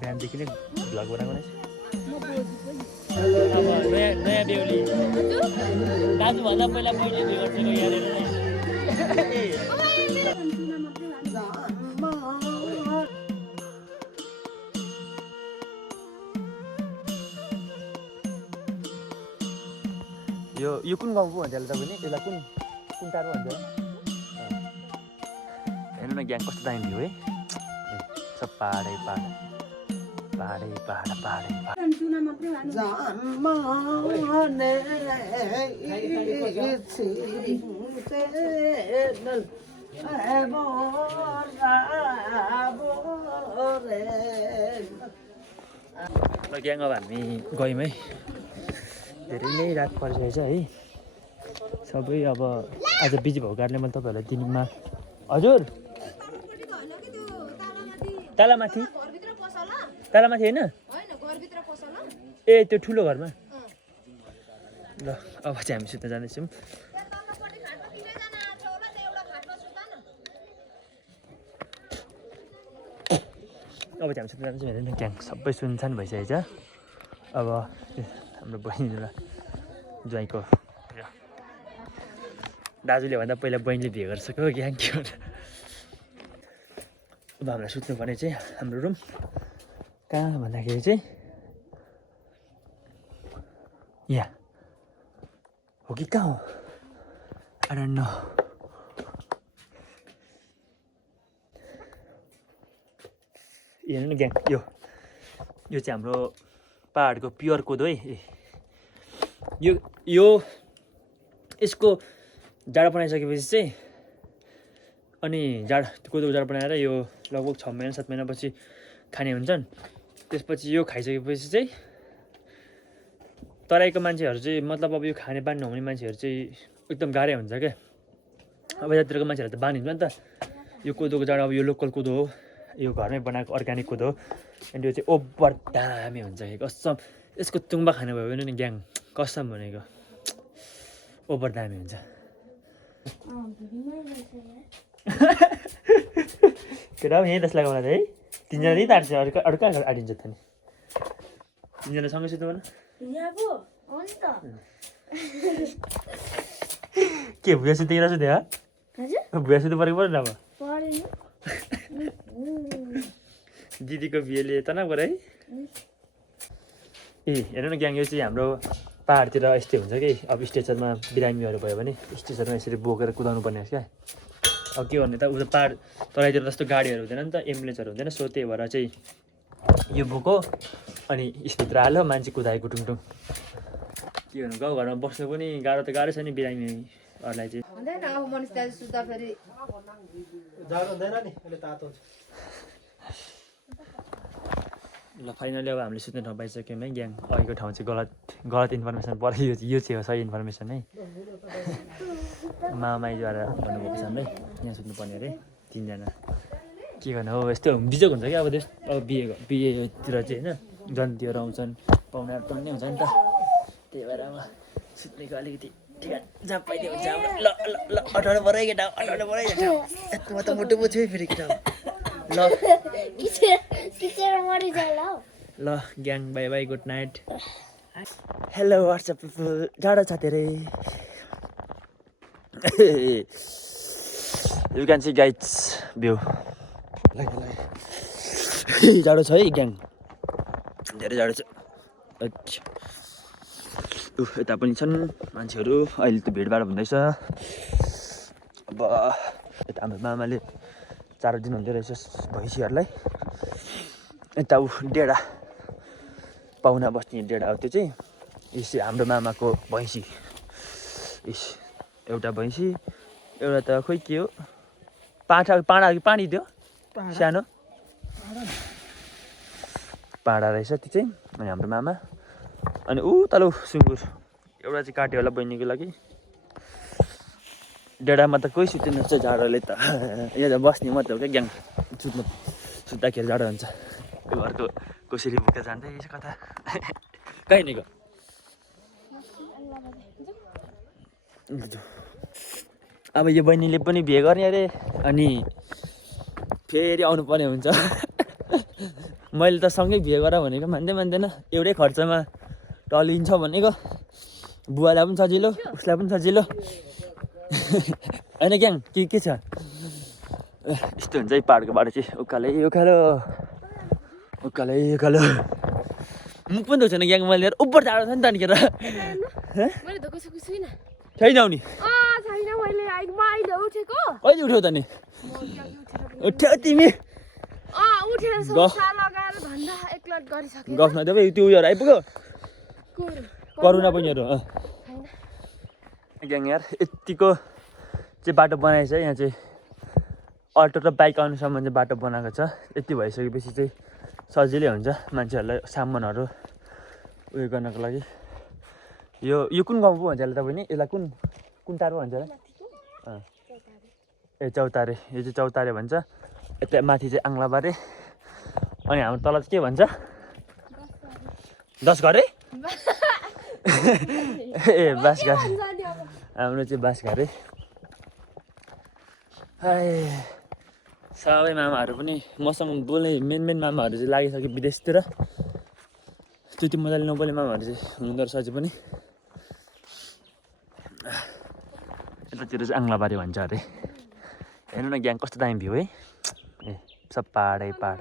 बिहानदेखि नै भ्लग बनाएको रहेछ अब नयाँ बेहुली दाजुभन्दा पहिला मैले भ्यू गरेको हेरेर यो कुन गाउँको भन्छ होला तपाईँले यसलाई कुन टाढो भन्छ हेर्नु न ग्याङ कस्तो दामी भ्यू है सब पाहाडै पाहाड पाहाडै पाहाड पाहाडै ल ग्याङ अब हामी गयौँ है धेरै नै रात परिसकेको छ है सबै अब आज बिजी भएको कारणले मैले तपाईँहरूलाई दिनमा हजुर तालामाथि तालामाथि होइन ए त्यो ठुलो घरमा ल अब चाहिँ हामी सुत्न जाँदैछौँ अब चाहिँ हामी सुत्न जाँदैछौँ हेर्नु न क्याङ सबै सुनसान भइसकेको छ अब हाम्रो बहिनीलाई ज्वाइँको दाजुले भन्दा पहिला बहिनीले बिहे गरिसक्यो ग्याङ के हो अब हामीलाई सुत्नुपर्ने चाहिँ हाम्रो रुम कहाँ भन्दाखेरि चाहिँ यहाँ हो कि कहाँ हो आई डोन्ट नो हेर्नु न ग्याङ यो चाहिँ हाम्रो पहाडको प्योर कोदो है यो यसको जाडो बनाइसकेपछि चाहिँ अनि कोदोको जाडो बनाएर यो लगभग 6 महिना 7 महिनापछि खाने हुन्छन् त्यसपछि यो खाइसकेपछि चाहिँ तराईको मान्छेहरू चाहिँ मतलब अब यो खाने बानी नहुने मान्छेहरू चाहिँ एकदम गाह्रै हुन्छ क्या अब यतातिरको मान्छेहरू त बानी हुन्छ नि त यो कोदोको जाडो अब यो लोकल कोदो हो यो घरमै बनाएको अर्ग्यानिक कोदो हो अनि यो चाहिँ ओभर दामी हुन्छ कि कसम यसको तुम्बा खानु भयो भने नि ग्याङ कसम भनेको ओभर दामी हुन्छ केटा यहीँ 10 लाख है 3जना यहीँ तार्छ अरू कहाँ आडिन्छ त नि 3जना सँगै सुत्नु पर्ने के भुया सुतेर सुत्यो भुया सुत्नु परेको पऱ्यो न अब दिदीको बिहेले तनाव गर है ए हेर्नु न ग्याङ यो चाहिँ हाम्रो पाहाडतिर यस्तै हुन्छ कि अब स्टेसनमा बिरामीहरू भयो भने स्टेसनमा यसरी बोकेर कुदाउनु पर्ने क्या अब के गर्ने त उता पाहाड तराईतिर जस्तो गाडीहरू हुँदैन नि त एम्बुलेन्सहरू हुँदैन सो त्यही भएर चाहिँ यो बोको अनि यसभित्र हाल्यो मान्छे कुदायो गुटुङटुङ के भन्नु गाउँघरमा बस्नु पनि गाह्रो त गाह्रो छ नि बिरामीहरूलाई चाहिँ ल फाइनली अब हामीले सुत्ने ठाउँ पाइसक्यौँ है ग्याङ अहिलेको ठाउँ चाहिँ गलत इन्फर्मेसन पऱ्यो यो चाहिँ हो सही इन्फर्मेसन है मामाइद्वारा भन्नुभएको छ हामीलाई यहाँ सुत्नुपर्ने अरे 3जना के गर्नु हो यस्तो बिजोग हुन्छ क्या अब बिहेतिर चाहिँ होइन जन्तीहरू आउँछन् पाहुनाहरू टन्नै हुन्छ नि त त्यही भएर अब सुत्नेको अलिकति ठिक जहाँ पाइदियो हुन्छ हाम्रो ल ल ल अठाउनु पऱ्यो केटा अठाउनु पऱ्यो केटा म त मुटु बुझ्छु है फेरि केटा ल ल ग्याङ bye bye good night hello WhatsApp people जाडो छ धेरै you can see guides view जाडो छ है ग्याङ धेरै जाडो छ यता पनि छन् मान्छेहरू अहिले त भिडभाड हुँदैछ अब यता हाम्रो मामाले चारो दिनुहुँदो रहेछ भैँसीहरूलाई यता डेढा पाहुना बस्ने डेढा हो त्यो चाहिँ यसै हाम्रो मामाको भैँसी एउटा भैँसी एउटा त खोइ के हो पाडी दियो सानो पाडा रहेछ त्यो चाहिँ अनि हाम्रो मामा अनि तल सुँगुर एउटा चाहिँ काट्यो होला बहिनीको लागि डेढामा त कोही सुत्दैन रहेछ जाडोले त यहाँ बस्ने मात्रै हो क्या ग्याङ सुत्दाखेरि जाडो हुन्छ घरको कसरी बोकेर जाँदैछ कता कहीँ नै गयो अब यो बहिनीले पनि बिहे गर्ने अरे अनि फेरि आउनुपर्ने हुन्छ मैले त सँगै बिहे गर भनेको मान्दैन एउटै खर्चमा टलिन्छ भनेको बुवालाई पनि सजिलो उसलाई पनि सजिलो होइन ग्याङ के छ यस्तो हुन्छ है पाहाडको बाटो चाहिँ उकालो मुख पनि दुख्छ ग्याङ मैले उपर टाढो छ नि तनिखेर छैन आउने कहिले उठ्यौ त नि उठ्यौ तिमी गफ नदेऊ त्यो उयोहरू आइपुग्यो करुणा बहिनीहरू ग्याङ यार यतिको चाहिँ बाटो बनाएछ है यहाँ चाहिँ अल्टो र बाइक आउनुसम्म चाहिँ बाटो बनाएको छ यति भइसकेपछि चाहिँ सजिलै हुन्छ मान्छेहरूलाई सामानहरू उयो गर्नको लागि यो कुन गाउँ पो भन्छ यसलाई तपाईँले यसलाई कुन टाढो भन्छ होला ए चौतारे यो चाहिँ चौतारे भन्छ यता माथि चाहिँ आङ्लाबारे अनि हाम्रो तल चाहिँ के भन्छ 10 घरे ए बाँसघार हाम्रो चाहिँ बाँसघारे सबै मामाहरू पनि मसँग बोल्ने मेन मामाहरू चाहिँ लागिसक्यो विदेशतिर त्यति मजाले नबोल्ने मामाहरू चाहिँ हुँदो रहेछ अझै पनि यतातिर चाहिँ आङ्लाबारी भन्छ अरे हेर्नु न ग्याङ कस्तो दामी भ्यू है ए सब पाहाडै पाहाड